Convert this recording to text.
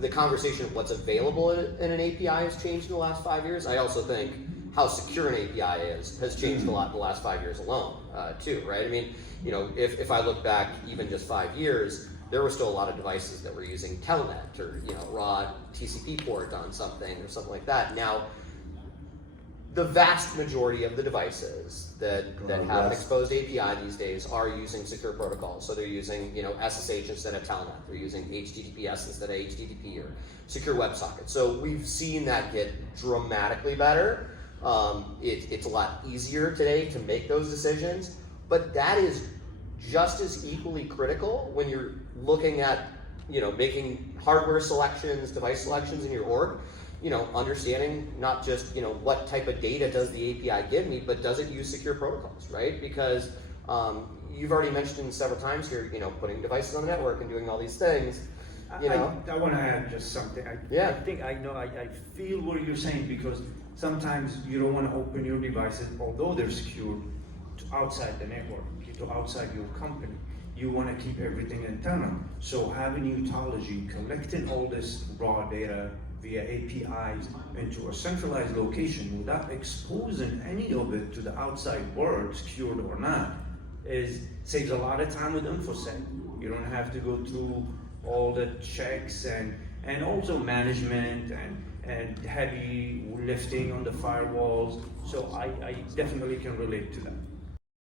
the conversation of what's available in an API has changed in the last 5 years. I also think how secure an API has changed a lot in the last 5 years alone, too, right? I mean, if I look back even just 5 years, there were still a lot of devices that were using Telnet or raw TCP port on something or something like that. Now, the vast majority of the devices that have an exposed API these days are using secure protocols. So they're using SSH instead of Telnet. They're using HTTPS instead of HTTP or secure WebSockets. So we've seen that get dramatically better. It's a lot easier today to make those decisions, but that is just as equally critical when you're looking at making hardware selections, device selections in your org. Understanding not just what type of data does the API give me, but does it use secure protocols, right? Because you've already mentioned several times here, putting devices on the network and doing all these things. I want to add just something. I think I know. I feel what you're saying, because sometimes you don't want to open your devices, although they're secure, to outside the network, to outside your company. You want to keep everything internal. So having Utology collecting all this raw data via APIs into a centralized location without exposing any of it to the outside world, secured or not, saves a lot of time with InfoSec. You don't have to go through all the checks and also management and heavy lifting on the firewalls. So I definitely can relate to that.